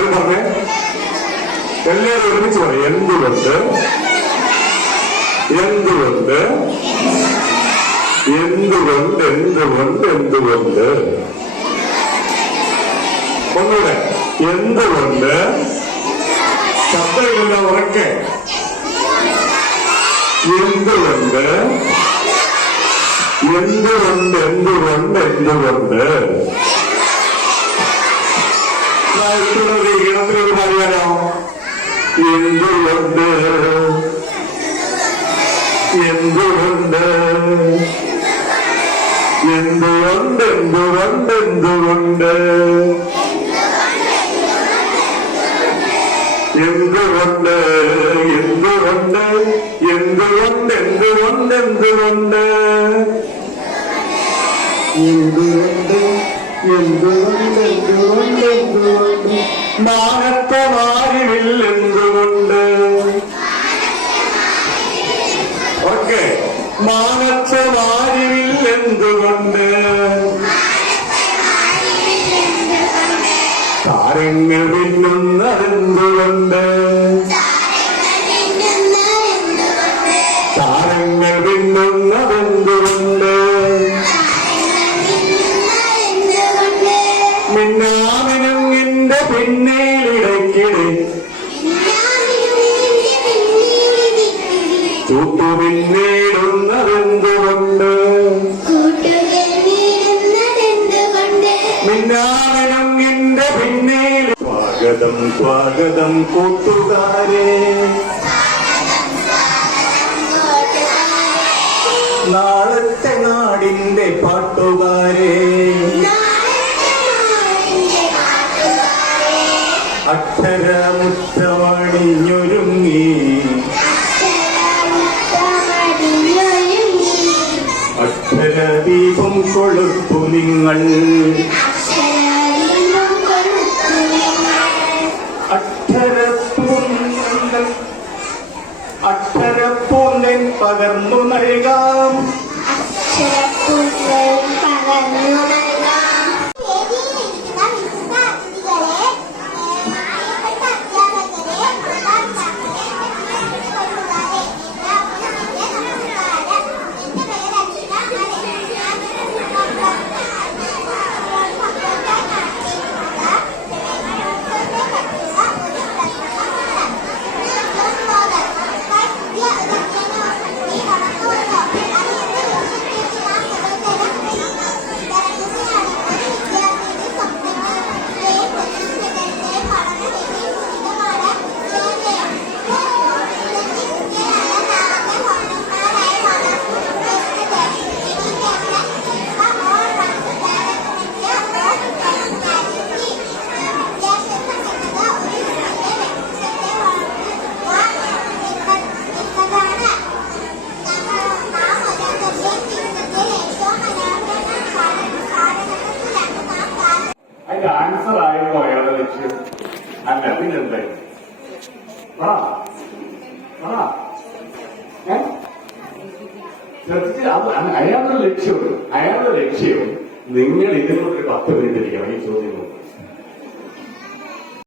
ಏನು ಬರ್ರಿ ಎಲ್ಲರೂ ಒಪ್ಪಿಸಿ ಬರ ಎಂದು ಒಂದು ಎಂದು ಒಂದು ಎಂದು ಒಂದು ಎಂದು ಒಂದು ಎಂದು ಒಂದು ಒಂದೂಡೆ ಎಂದು ಒಂದು ಶಬ್ದಗಳಿಲ್ಲ ಹೊರಕ್ಕೆ ಎಂದು ಒಂದು ಎಂದು ಒಂದು ಎಂದು ಒಂದು ಎಂದು ಒಂದು നായിട്ടുള്ളത് ഈണത്തിലൊരു പറയാനോ എന്തുകൊണ്ട് എന്തുകൊണ്ട് എന്തുകൊണ്ട് എന്തുകൊണ്ട് എന്തുകൊണ്ട് എന്തുകൊണ്ട് എന്തുകൊണ്ട് എന്തുകൊണ്ട് എന്തുകൊണ്ട് എന്തുകൊണ്ട് എന്തുകൊണ്ട് എന്തുകൊണ്ട് എന്തുകൊണ്ട് എന്തുകൊണ്ട് മാനത്തെ മാറിവിൽ എന്തുകൊണ്ട് ഓക്കെ. മാനത്തെ മാറിവിൽ എന്തുകൊണ്ട് താരങ്ങൾ പിന്നുന്നതെന്തുകൊണ്ട്? മിന്നാമിനും എന്റെ സ്വാഗതം കൂട്ടുകാരെ. നാളത്തെ നാടിന്റെ പാട്ടുകാരെ. അക്ഷരദീപം കൊളുത്തു നിങ്ങൾ. അക്ഷരപ്പൂങ്ങൾ അക്ഷരപ്പൂന്തൻ പകർന്നു നൽകാം. അതിന്റെ പക്ഷേ അല്ല പിന്നെ എന്തായി പറ പറ ഏ ശ്രദ്ധിച്ച് അത് അയാളുടെ ലക്ഷ്യമുണ്ട് അയാളുടെ ലക്ഷ്യം. നിങ്ങൾ ഇതിനോട് പത്ത് മിനിറ്റ് ഇരിക്കണം. ഈ ചോദ്യം